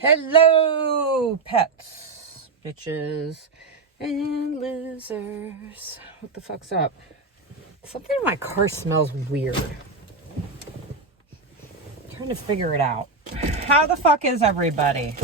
Hello, pets, bitches, and losers. What the fuck's up? Something in my car smells weird. I'm trying to figure it out. How the fuck is everybody?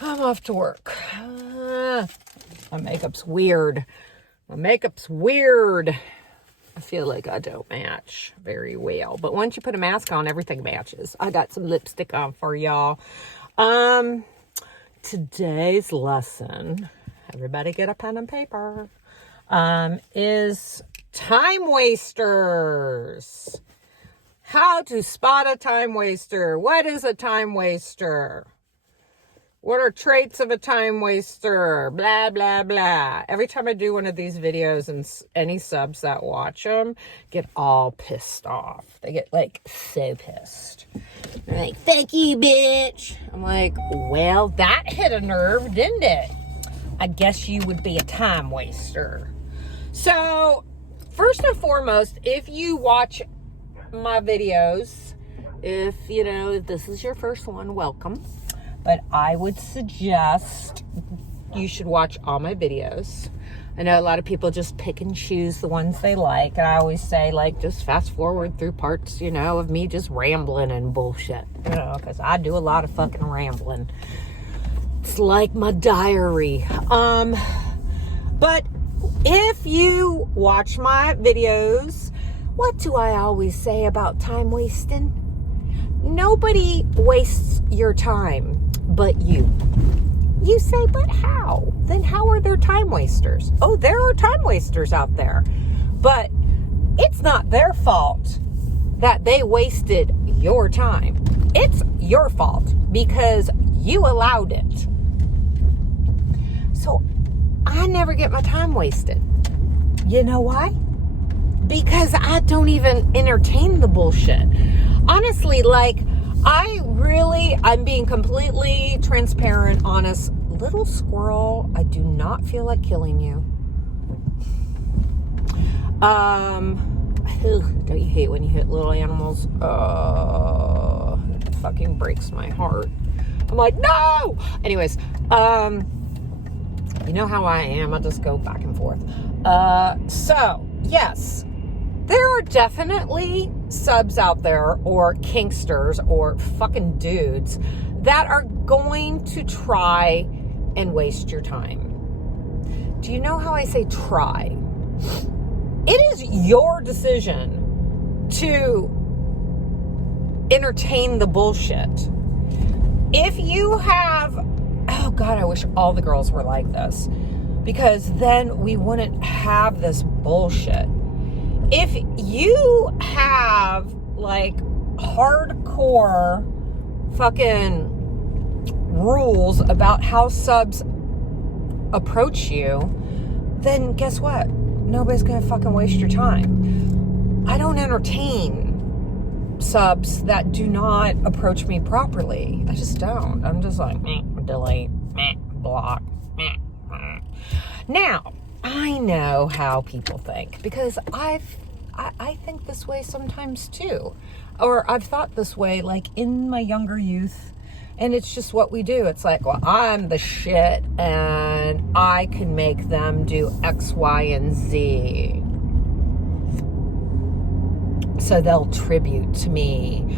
I'm off to work. My makeup's weird. I feel like I don't match very well. But once you put a mask on, everything matches. I got some lipstick on for y'all. Today's lesson, everybody get a pen and paper, is time wasters. How to spot a time waster. What is a time waster? What are traits of a time waster? Blah, blah, blah. Every time I do one of these videos, and any subs that watch them get all pissed off. They get, like, so pissed. They're like, fuck you, bitch. I'm like, well, that hit a nerve, didn't it? I guess you would be a time waster. So, first and foremost, if you watch my videos, if this is your first one, welcome. But I would suggest you should watch all my videos. I know a lot of people just pick and choose the ones they like. And I always say, like, just fast forward through parts, of me just rambling and bullshit. Because I do a lot of fucking rambling. It's like my diary. But if you watch my videos, what do I always say about time wasting? Nobody wastes your time but you. You say, but how? Then how are there time wasters? Oh, there are time wasters out there. But it's not their fault that they wasted your time. It's your fault because you allowed it. So I never get my time wasted. You know why? Because I don't even entertain the bullshit. Honestly, I'm being completely transparent, honest. Little squirrel, I do not feel like killing you. Don't you hate when you hit little animals? It fucking breaks my heart. I'm like, no! Anyways, you know how I am. I just go back and forth. So, yes. There are definitely subs out there, or kinksters, or fucking dudes that are going to try and waste your time. Do you know how I say try? It is your decision to entertain the bullshit. If you have, oh God, I wish all the girls were like this, because then we wouldn't have this bullshit. If you have, like, hardcore fucking rules about how subs approach you, then guess what? Nobody's gonna fucking waste your time. I don't entertain subs that do not approach me properly. I just don't. I'm just like, delete, block, Now, I know how people think, because I think this way sometimes too. Or I've thought this way, like, in my younger youth, and it's just what we do. It's like, well, I'm the shit, and I can make them do X, Y, and Z. So they'll tribute to me.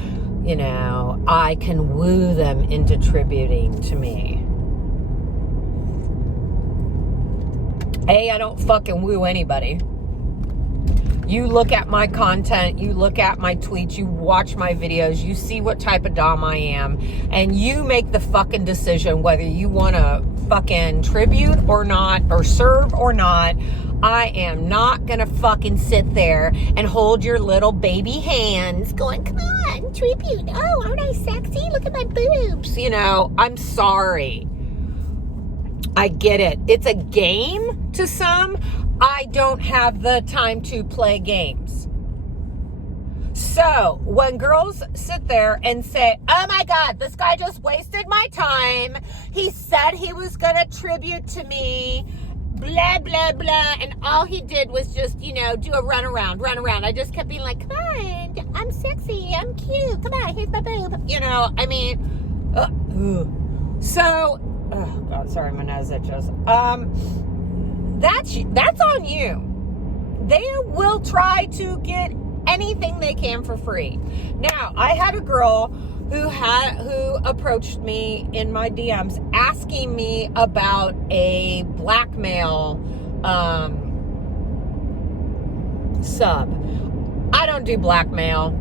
I can woo them into tributing to me. I don't fucking woo anybody. You look at my content, you look at my tweets, you watch my videos, you see what type of dom I am, and you make the fucking decision whether you want to fucking tribute or not, or serve or not. I am not gonna fucking sit there and hold your little baby hands going, come on, tribute. Oh, aren't I sexy? Look at my boobs. I'm sorry. I get it. It's a game to some. I don't have the time to play games. So when girls sit there and say, oh my God, this guy just wasted my time. He said he was going to tribute to me, blah, blah, blah. And all he did was just, do a run around. I just kept being like, come on, I'm sexy, I'm cute. Come on, here's my boob. So, oh God, sorry, my nose itches. That's on you. They will try to get anything they can for free. Now, I had a girl who approached me in my DMs asking me about a blackmail sub. I don't do blackmail.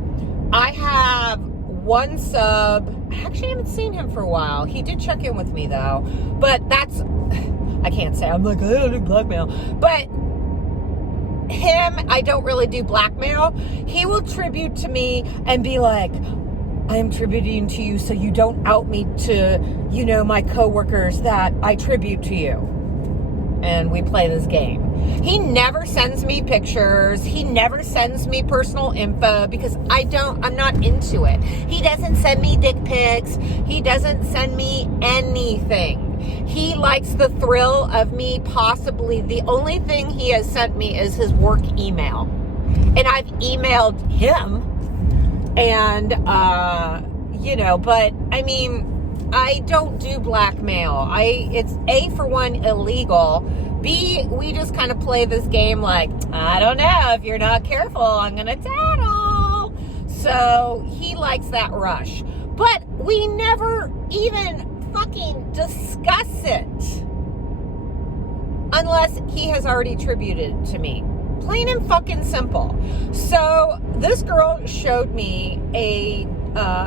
I have one sub. I actually haven't seen him for a while. He did check in with me though, but I can't say I'm like, I don't do blackmail, but him, I don't really do blackmail. He will tribute to me and be like, I am tributing to you so you don't out me to, my coworkers that I tribute to you. And we play this game. He never sends me pictures. He never sends me personal info because I'm not into it. He doesn't send me dick pics. He doesn't send me anything. He likes the thrill of me possibly. The only thing he has sent me is his work email. And I've emailed him. And, but I mean, I don't do blackmail. It's A, for one, illegal. B, we just kind of play this game like, I don't know, if you're not careful, I'm going to tattle. So he likes that rush. But we never even fucking discuss it unless he has already tributed to me. Plain and fucking simple. So this girl showed me a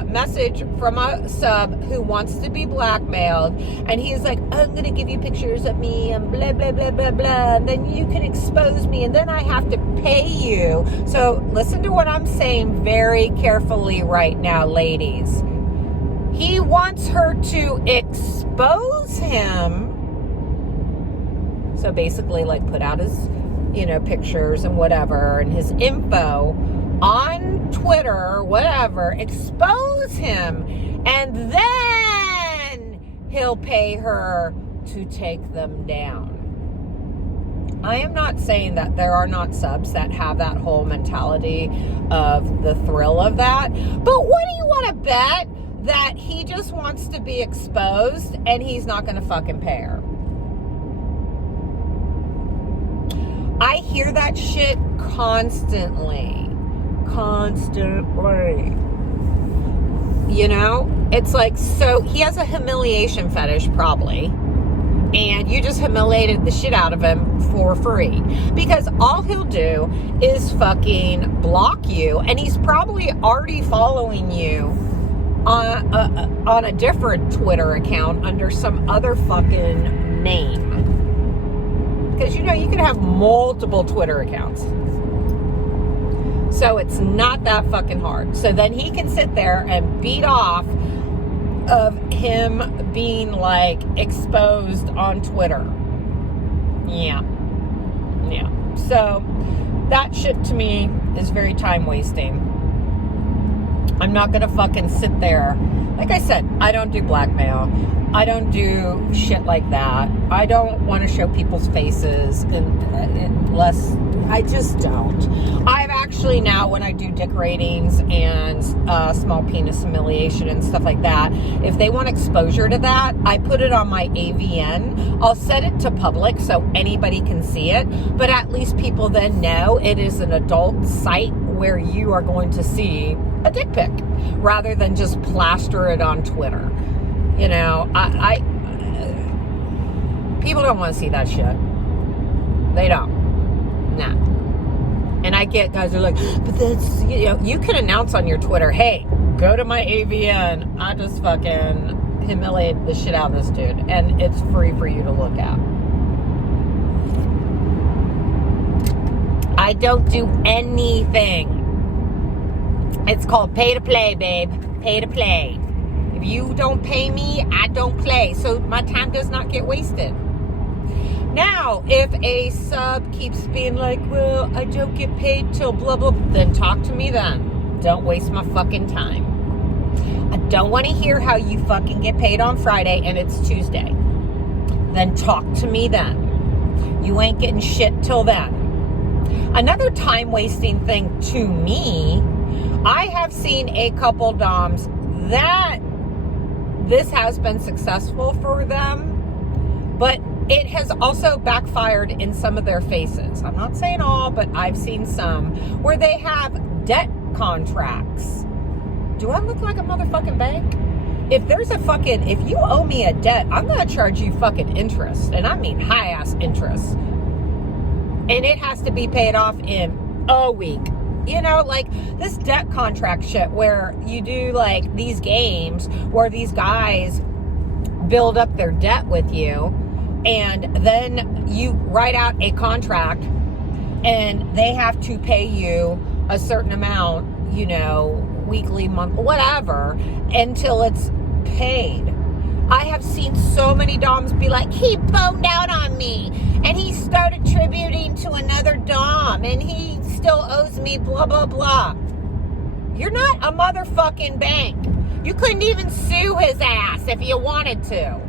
message from a sub who wants to be blackmailed, and he's like, I'm gonna give you pictures of me and blah blah blah blah blah, and then you can expose me and then I have to pay you. So listen to what I'm saying very carefully right now, ladies. He wants her to expose him, so basically like put out his pictures and whatever and his info on Twitter or whatever, expose him, and then he'll pay her to take them down. I am not saying that there are not subs that have that whole mentality of the thrill of that, but what do you want to bet that he just wants to be exposed and he's not going to fucking pay her? I hear that shit constantly. It's like, so he has a humiliation fetish probably, and you just humiliated the shit out of him for free, because all he'll do is fucking block you, and he's probably already following you on a different Twitter account under some other fucking name. Because, you can have multiple Twitter accounts. So it's not that fucking hard. So then he can sit there and beat off of him being, like, exposed on Twitter. Yeah. So that shit to me is very time wasting. I'm not going to fucking sit there. Like I said, I don't do blackmail. I don't do shit like that. I don't want to show people's faces unless I just don't. I've actually now, when I do dick ratings and small penis humiliation and stuff like that, if they want exposure to that, I put it on my AVN. I'll set it to public so anybody can see it, but at least people then know it is an adult site where you are going to see a dick pic rather than just plaster it on Twitter. People don't want to see that shit. They don't. Nah. And I get guys who are like, but that's, you can announce on your Twitter, hey, go to my AVN. I just fucking humiliated the shit out of this dude. And it's free for you to look at. I don't do anything. It's called pay to play, babe. Pay to play. If you don't pay me, I don't play. So my time does not get wasted. Now, if a sub keeps being like, well, I don't get paid till blah, blah, then talk to me then. Don't waste my fucking time. I don't want to hear how you fucking get paid on Friday and it's Tuesday. Then talk to me then. You ain't getting shit till then. Another time-wasting thing to me, I have seen a couple doms that this has been successful for them, but it has also backfired in some of their faces. I'm not saying all, but I've seen some where they have debt contracts. Do I look like a motherfucking bank? If you owe me a debt, I'm going to charge you fucking interest. And I mean high ass interest. And it has to be paid off in a week. You know, like this debt contract shit where you do like these games where these guys build up their debt with you, and then you write out a contract and they have to pay you a certain amount, you know, weekly, month, whatever, until it's paid. I have seen so many doms be like, he boned out on me and he started tributing to another dom and he still owes me blah, blah, blah. You're not a motherfucking bank. You couldn't even sue his ass if you wanted to.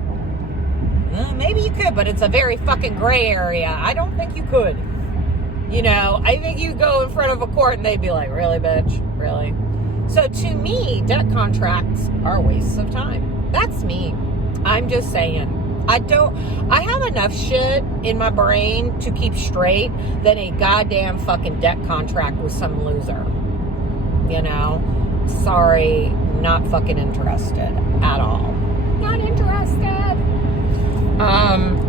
Well, maybe you could, but it's a very fucking gray area. I don't think you could. You know, I think you go in front of a court and they'd be like, really, bitch? Really? So to me, debt contracts are wastes of time. That's me. I'm just saying. I have enough shit in my brain to keep straight than a goddamn fucking debt contract with some loser. You know? Sorry, not fucking interested at all. Not interested.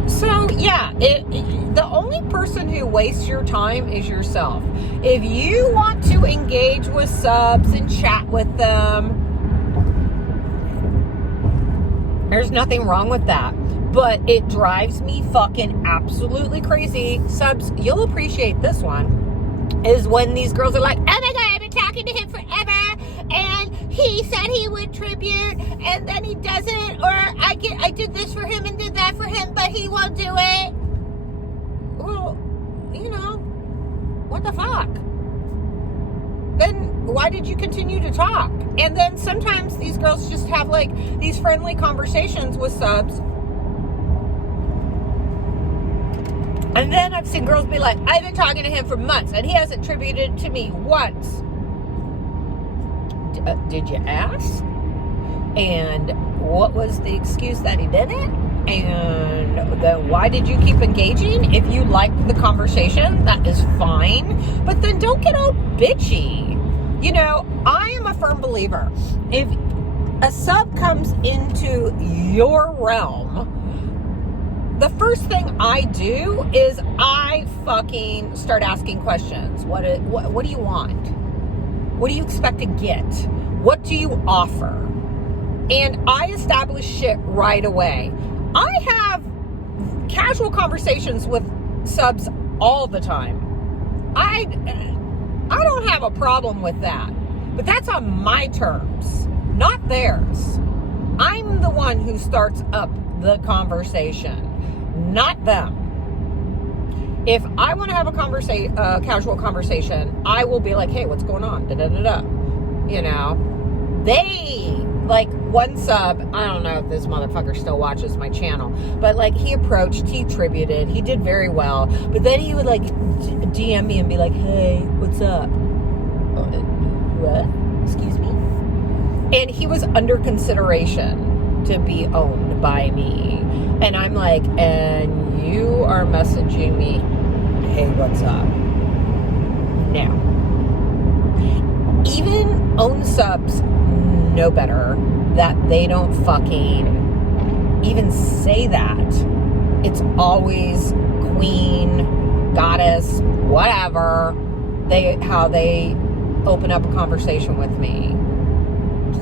So yeah, the only person who wastes your time is yourself. If you want to engage with subs and chat with them, there's nothing wrong with that. But it drives me fucking absolutely crazy. Subs, you'll appreciate this one. Is when these girls are like, oh my God, I've been talking to him forever, and he said he would tribute, and then he doesn't, or I did this for him and did that for him, but he won't do it. Well, you know, what the fuck? Then why did you continue to talk? And then sometimes these girls just have like these friendly conversations with subs. And then I've seen girls be like, I've been talking to him for months and he hasn't tributed to me once. Did you ask? And what was the excuse that he didn't? And then why did you keep engaging? If you liked the conversation, that is fine. But then don't get all bitchy. You know, I am a firm believer. If a sub comes into your realm, the first thing I do is I fucking start asking questions. What do you want? What do you expect to get? What do you offer? And I establish shit right away. I have casual conversations with subs all the time. I don't have a problem with that. But that's on my terms, not theirs. I'm the one who starts up the conversation, not them. If I want to have a casual conversation, I will be like, hey, what's going on? Da-da-da-da. You know, they, like one sub, I don't know if this motherfucker still watches my channel, but like he approached, he tributed, he did very well, but then he would like DM me and be like, hey, what's up? What? Excuse me? And he was under consideration to be owned by me. And I'm like, and you are messaging me, hey, what's up? Now, even owned subs know better that they don't fucking even say that. It's always queen, goddess, whatever, how they open up a conversation with me.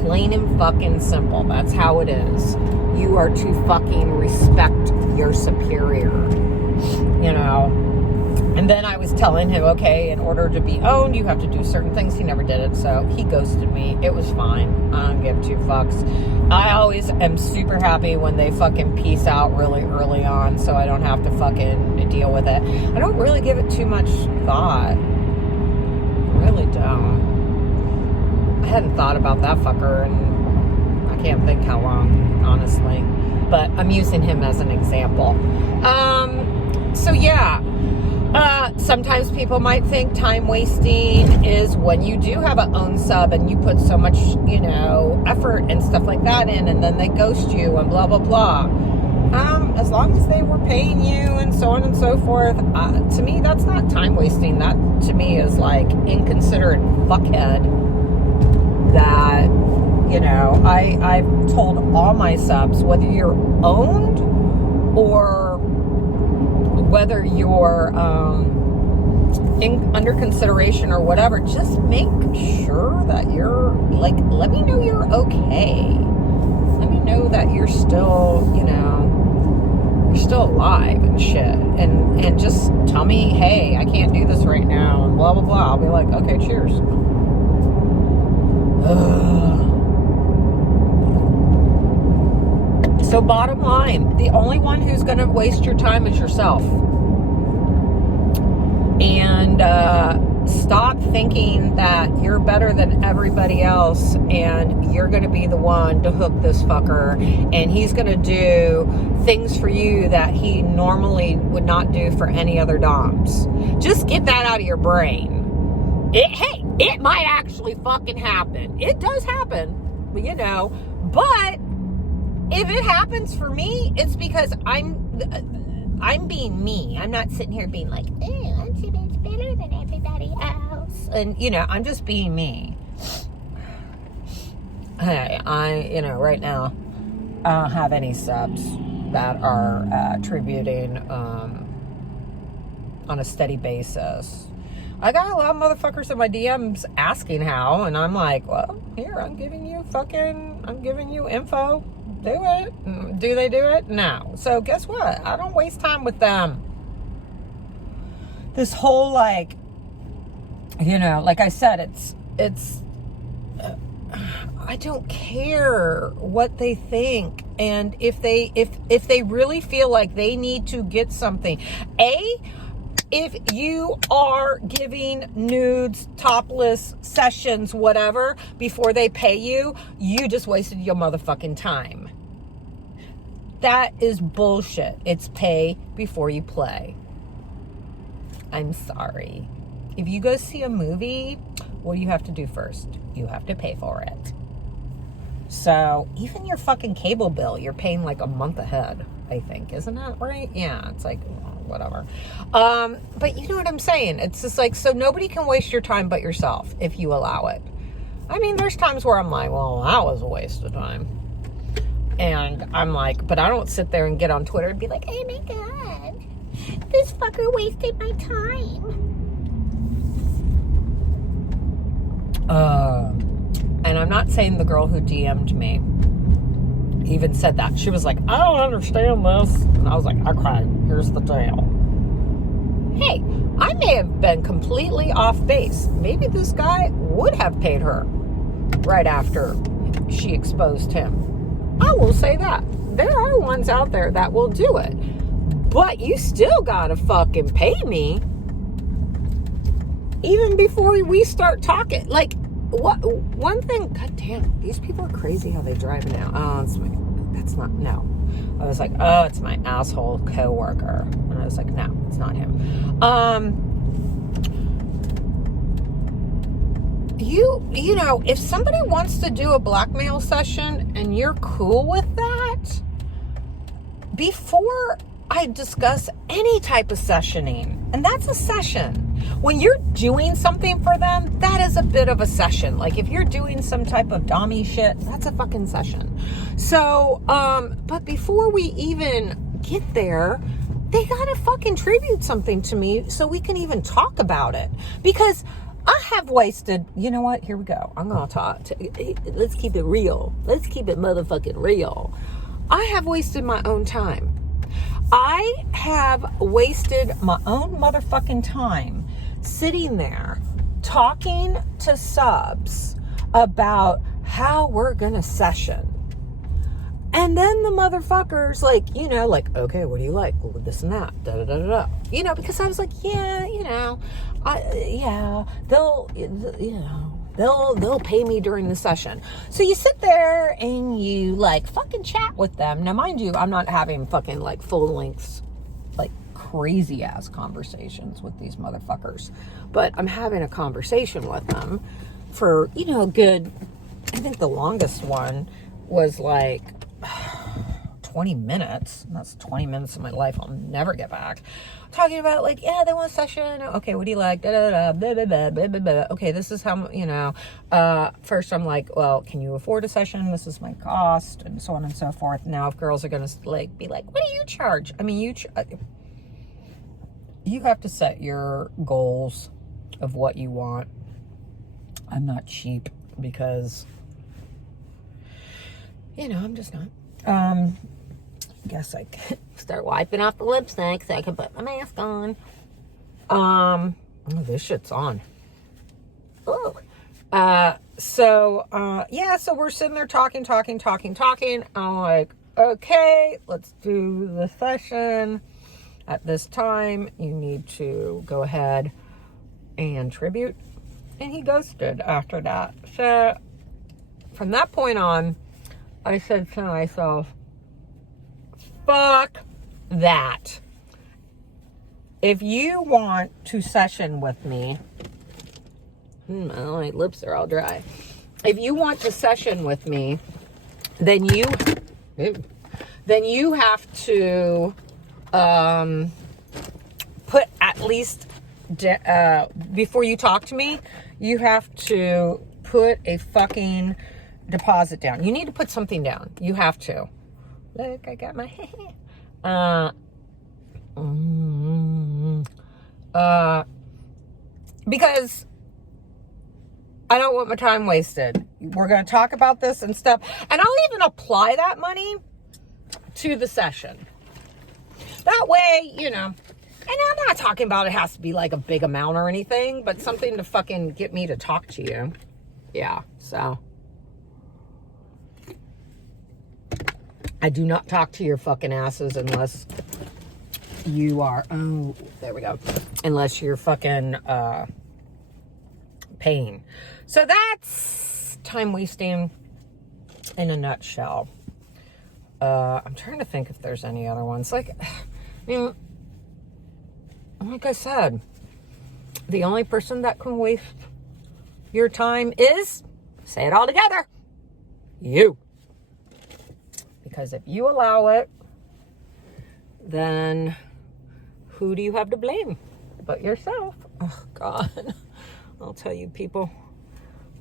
Plain and fucking simple. That's how it is. You are to fucking respect your superior, you know. And then I was telling him, okay, in order to be owned, you have to do certain things. He never did it, so he ghosted me. It was fine. I don't give two fucks. I always am super happy when they fucking peace out really early on, so I don't have to fucking deal with it. I don't really give it too much thought. I really don't. I hadn't thought about that fucker, and I can't think how long, honestly. But I'm using him as an example. So yeah. Sometimes people might think time wasting is when you do have an own sub and you put so much, effort and stuff like that in, and then they ghost you and blah, blah, blah. As long as they were paying you and so on and so forth, to me, that's not time wasting. That, to me, is like inconsiderate fuckhead that, I've told all my subs, whether you're owned or whether you're under consideration or whatever, just make sure that you're, let me know you're okay. Let me know that you're still, you're still alive and shit. And just tell me, hey, I can't do this right now, and blah, blah, blah. I'll be like, okay, cheers. So bottom line, the only one who's going to waste your time is yourself. And stop thinking that you're better than everybody else and you're going to be the one to hook this fucker and he's going to do things for you that he normally would not do for any other doms. Just get that out of your brain. It might actually fucking happen. It does happen, but if it happens for me, it's because I'm being me. I'm not sitting here being like, oh, I'm so much better than everybody else. And, I'm just being me. Hey, right now, I don't have any subs that are tributing on a steady basis. I got a lot of motherfuckers in my DMs asking how, and I'm like, well, here, I'm giving you info. Do it. Do they do it? No. So guess what? I don't waste time with them. This whole like I said, it's I don't care what they think. And if they really feel like they need to get something, if you are giving nudes, topless sessions, whatever, before they pay you, you just wasted your motherfucking time. That is bullshit. It's pay before you play. I'm sorry. If you go see a movie, what do you have to do first? You have to pay for it. So even your fucking cable bill, you're paying like a month ahead, I think. Isn't that right? Yeah, it's like, whatever. But you know what I'm saying? It's just like, so nobody can waste your time but yourself if you allow it. I mean, there's times where I'm like, well, that was a waste of time. And I'm like, but I don't sit there and get on Twitter and be like, oh my God, this fucker wasted my time. And I'm not saying the girl who DM'd me even said that. She was like, I don't understand this. And I was like, okay, here's the deal. Hey, I may have been completely off base. Maybe this guy would have paid her right after she exposed him. I will say that. There are ones out there that will do it. But you still gotta fucking pay me even before we start talking. Like, what? One thing, god damn, these people are crazy how they drive now. Oh, no. I was like, oh, it's my asshole coworker. And I was like, no, it's not him. If somebody wants to do a blackmail session and you're cool with that, before I discuss any type of sessioning, and that's a session. When you're doing something for them, that is a bit of a session. Like if you're doing some type of dommy shit, that's a fucking session. So, but before we even get there, they gotta fucking tribute something to me so we can even talk about it. Because I have wasted, you know what? Here we go. I'm gonna talk. Let's keep it real. Let's keep it motherfucking real. I have wasted my own time. I have wasted my own motherfucking time sitting there talking to subs about how we're gonna session. And then the motherfuckers okay, what do you like? Well, this and that, da da da da da. Because I was like, they'll pay me during the session. So you sit there and you fucking chat with them. Now, mind you, I'm not having fucking full lengths crazy ass conversations with these motherfuckers. But I'm having a conversation with them for, you know, good, I think the longest one was like 20 minutes. And that's 20 minutes of my life I'll never get back. Talking about like, yeah, they want a session. Okay, what do you like? Da, da, da, blah, blah, blah, blah, blah, blah. Okay, this is how, you know, first I'm like, well, can you afford a session? This is my cost, and so on and so forth. Now if girls are going to like be like, what do you charge? I mean, you have to set your goals of what you want. I'm not cheap because, you know, I'm just not. Guess I could start wiping off the lipstick so I can put my mask on. Oh, this shit's on. Oh. Yeah, so we're sitting there talking. I'm like, okay, let's do the session. At this time, you need to go ahead and tribute. And he ghosted after that. So from that point on, I said to myself, fuck that. If you want to session with me, my lips are all dry. If you want to session with me, then you have to put at least before you talk to me, you have to put a fucking deposit down. You need to put something down. You have to. Look, I got my because I don't want my time wasted. We're going to talk about this and stuff. And I'll even apply that money to the session. That way, you know, and I'm not talking about it has to be like a big amount or anything, but something to fucking get me to talk to you. Yeah, so. I do not talk to your fucking asses unless you are, oh, there we go. Unless you're fucking paying. So that's time wasting in a nutshell. I'm trying to think if there's any other ones. Like, I mean, like I said, the only person that can waste your time is, say it all together, you. Because if you allow it, then who do you have to blame but yourself? Oh, God. I'll tell you, people,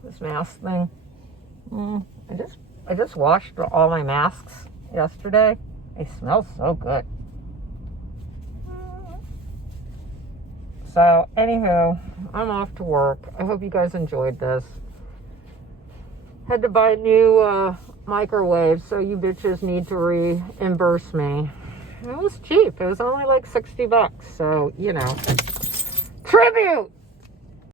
this mask thing. I just washed all my masks yesterday. They smell so good. So, anywho, I'm off to work. I hope you guys enjoyed this. Had to buy a new microwave, so you bitches need to reimburse me. It was cheap. It was only like $60, so, you know. Tribute!